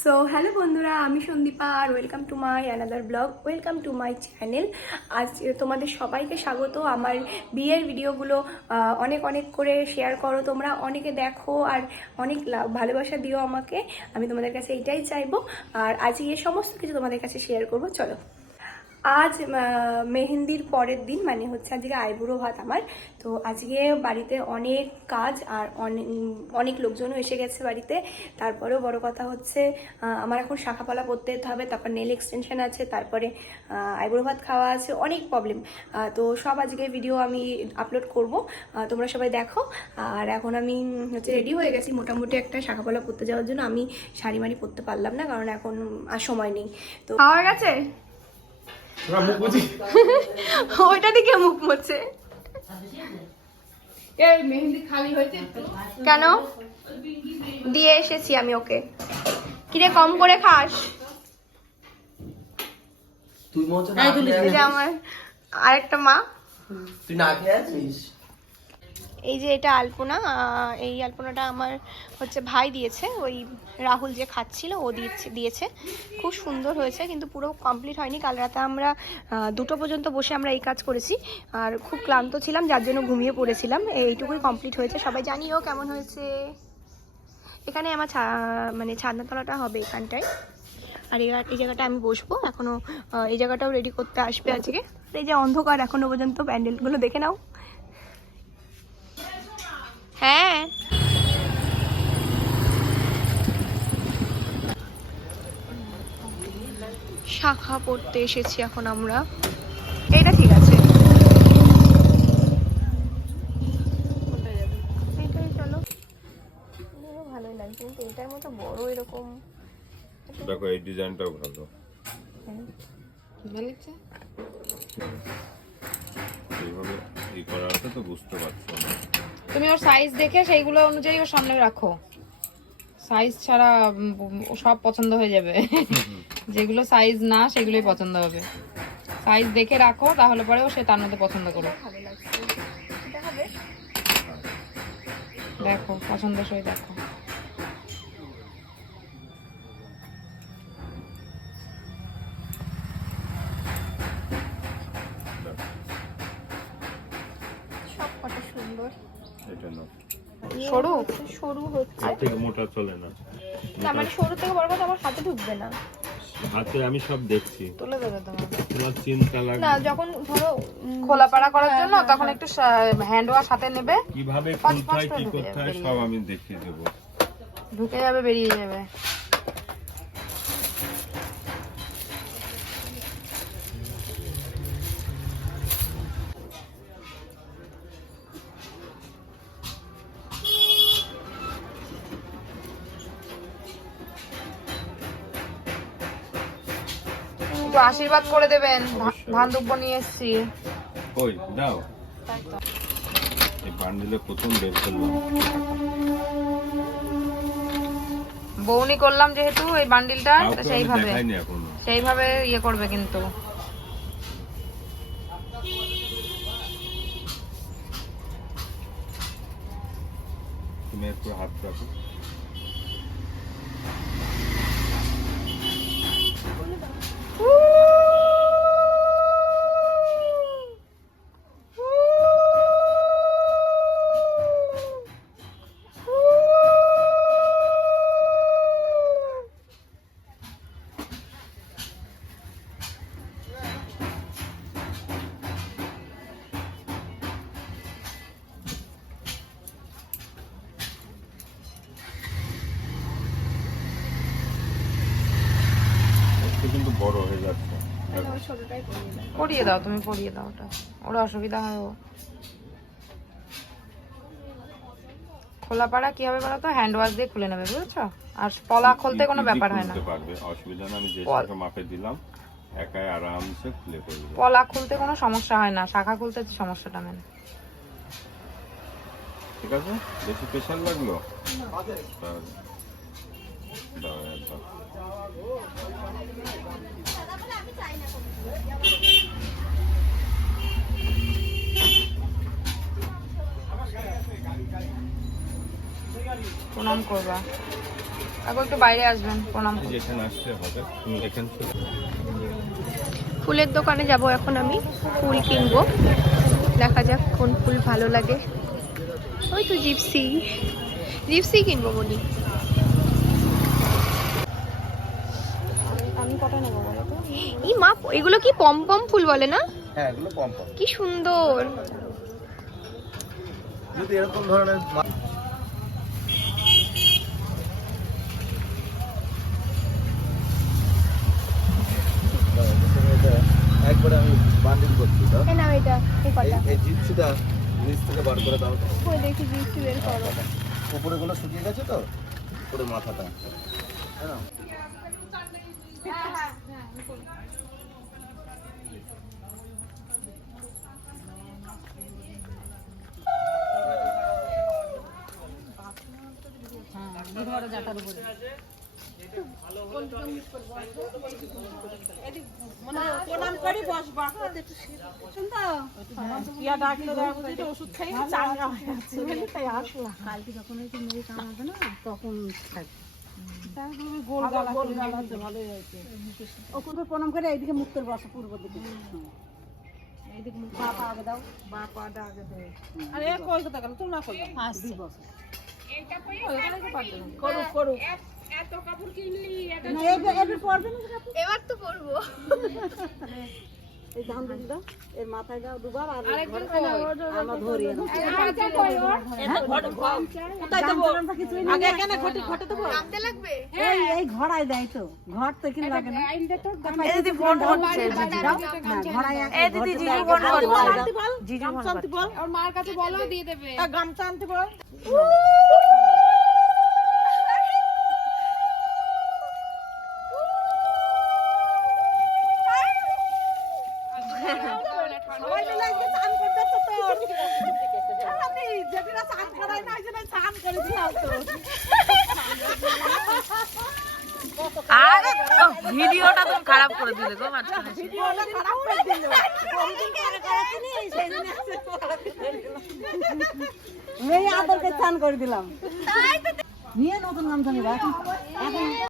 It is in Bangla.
সো হ্যালো বন্ধুরা, আমি সন্দীপা আর welcome to my another blog, welcome to my channel. আজ তোমাদের সবাইকে স্বাগত। আমার বিয়ের ভিডিওগুলো অনেক অনেক করে শেয়ার করো, তোমরা অনেকে দেখো আর অনেক ভালোবাসা দিও আমাকে। আমি তোমাদের কাছে এইটাই চাইবো। আর আজকে এই সমস্ত কিছু তোমাদের কাছে শেয়ার করবো। চলো, আজ মেহেন্দির পরের দিন, মানে হচ্ছে আজকে আইবুড়ো ভাত আমার। তো আজকে বাড়িতে অনেক কাজ আর অনেক লোকজনও এসে গেছে বাড়িতে। তারপরেও বড় কথা হচ্ছে আমার এখন শাখাপালা পরতে যেতে হবে, তারপর নেল এক্সটেনশন আছে, তারপরে আইবুড়ো ভাত খাওয়া আছে, অনেক প্রবলেম। তো সব আজকে ভিডিও আমি আপলোড করব, তোমরা সবাই দেখো। আর এখন আমি হচ্ছে রেডি হয়ে গেছি মোটামুটি একটা শাখাপালা পরতে যাওয়ার জন্য। আমি শাড়ি মাড়ি পরতে পারলাম না, কারণ এখন আর সময় নেই। তো খাওয়া গেছে, ওইটা দিকে মুখ মুছে কেন দিয়ে এসেছি আমি ওকে। কিরে কম করে খাস? আমার আরেকটা মা, তুই না খেয়ে আছিস? এই যে এটা আলপনা, এই আলপনাটা আমার হচ্ছে ভাই দিয়েছে, ওই রাহুল যে খাচ্ছিল ও দিয়েছে। খুব সুন্দর হয়েছে, কিন্তু পুরো কমপ্লিট হয়নি। কাল রাতে আমরা 2টো পর্যন্ত বসে আমরা এই কাজ করেছি, আর খুব ক্লান্ত ছিলাম, যার জন্য ঘুমিয়ে পড়েছিলাম। এইটুকুই কমপ্লিট হয়েছে, সবাই জানিও কেমন হয়েছে। এখানে আমার মানে ছাদনাতলাটা হবে এখানটায়, আর এই জায়গাটা আমি বসবো। এখনও এই জায়গাটাও রেডি করতে আসবে আজকে। এই যে অন্ধকার এখনো পর্যন্ত, প্যান্ডেলগুলো দেখে নাও। হ্যাঁ, শাখা পড়তে এসেছি এখন আমরা। এটা ঠিক আছে, এটাই চলো। ভালোই লাগছে, কিন্তু এটার মতো বড় এরকম দেখো, এই ডিজাইনটাও ভালো। এইভাবে এই করা আছে তো বুঝতে পারছো না। তুমি ওর সাইজ দেখে সেইগুলো অনুযায়ী ওর সামনে রাখো। সাইজ ছাড়া ও সব পছন্দ হয়ে যাবে। যেগুলো সাইজ না সেগুলোই পছন্দ হবে। সাইজ দেখে রাখো, তাহলে পরেও সে তার মধ্যে পছন্দ করো। ভালো লাগছে। এটা হবে, দেখো পছন্দসই দেখো। সব কত সুন্দর। এটা না, সরু সরু হচ্ছে, এর থেকে মোটা চলে না। না মানে সরু থেকে বড় কথা আমার হাতে ঢুকবে না। হাতে আমি সব দেখছি, তুলে দেবে তোমার। তোমার চিন্তা না, লাগবে যখন ধরো খোলাপাড়া করার জন্য তখন একটু হ্যান্ড ওয়াশ হাতে নেবে, কিভাবে পাঁচ খুলতে হয় পাঁচটা কি ঢুকে করতে হয় যাবে, সব আমি দেখিয়ে দেবো। ঢুকে যাবে, বেরিয়ে যাবে। একটু আশীর্বাদ করে দেবেন, ধান দুব্য নিয়ে এসছি। ওই দাও, এই বান্ডিলে প্রথম বের করলাম। বউনি করলাম যেহেতু এই বান্ডিলটা, কাউকে আমি সেইভাবে দেখাইনি এখনো। সেইভাবে ইয়ে করবে কিন্তু। তুমি একটু হাত রাখো। কিন্তু বড় হয়ে যাচ্ছে। ছোটটাই করিয়ে দাও। পরিয়ে দাও, তুমি পরিয়ে দাও, ওটা ওর অসুবিধা হয়। ও খোলাপাড়া কি হবে বলো তো, হ্যান্ড ওয়াশ দিয়ে খুলে নেবে, বুঝেছো? আর পলা খুলতে কোনো ব্যাপার হয় না। খুলতে পারবে, অসুবিধা না। আমি যে শাখা মাপে দিলাম একাই আরামসে খুলে ফেলবে। পলা খুলতে কোনো সমস্যা হয় না, শাখা খুলতে সমস্যাটা মেন। ঠিক আছে, বেশি প্রেশার লাগলো? দাও একবার। প্রণাম করবা। এখন একটু বাইরে আসবেন প্রণাম করতে। যেখানে আসলে হবে তুমি এখান থেকে ফুলের দোকানে যাব এখন আমি, ফুল কিনবো, দেখা যাক কোন ফুল ভালো লাগে। ওই তো জিপসি, জিপসি কিনবো বলি। আমি কটা নেবো বলো তো? ই মা, এগুলো কি পম পম ফুল বলে না? হ্যাঁ এগুলো কম কম। কি সুন্দর। যদি এরকম ধরনের একবারে আমি বান্ডিল করছি তো এই নাও এটা, এই কটা। এই জিপসিটা নিচ থেকে বার করে দাও তো। ওই দেখি জিপসি বের করো। উপরে গুলো শুকিয়ে গেছে তো, পুরো মাথাটা হ্যাঁ। প্রণাম করি বসবা শুনতো ইয়া ডাক্তার বুঝি ওষুধ খাই চাঙ্গা হয়ে আছে তাই আসলাম। কালকে যখন একটু মেয়ে কামাবে না তখন থাকবে। গোল গাল আছে ভালোই হয়েছে। ওকে প্রণাম করে এইদিকে মুক্তের বসা পূর্ব দিকে। এইদিকে মুখ পা পা আগে দাও, বা পাটা আগে দাও। আরে কই কথা কেন তুমি না করবে? আসছি বসা। এটা কই করু করু। এত কাপড় কিনলি এটা না এটা পরবে না কাপড়। এবার তো পরবো। এই ধান দাও, এর মাথায় দাও দুবার আর আরেকজন কই আমরা ধরি না। এটা কই ওর? এটা ঘট কোথায় দেব? আগে এখানে ঘটে ঘটে দেব। নামতে লাগবে। এই ঘড়াই দেয় তো। ঘট তো কিন লাগে না। এই দিদি ফোন করছে জিজি দাও। হ্যাঁ ঘড়াই এই দিদি জিজি ফোন করছে। জিজি ফোন করছে। বল ওর মার কাছে বলো দিয়ে দেবে। গামছা আনতে বল। সবাই মিলে আজকে চান করতেছ তো। আমি যেদিনা চান করাই না ওই জন্য চান করে দিলাম তো। আরে ভিডিওটা তুমি খারাপ করে দিলে গো মাঝখানে। ভিডিওটা খারাপ করে দিল। কোনদিন করে করেছিনি সেই দিন মেয়ে আদরকে চান করে দিলাম। নিয়ে নতুন গামছা নিবা এখন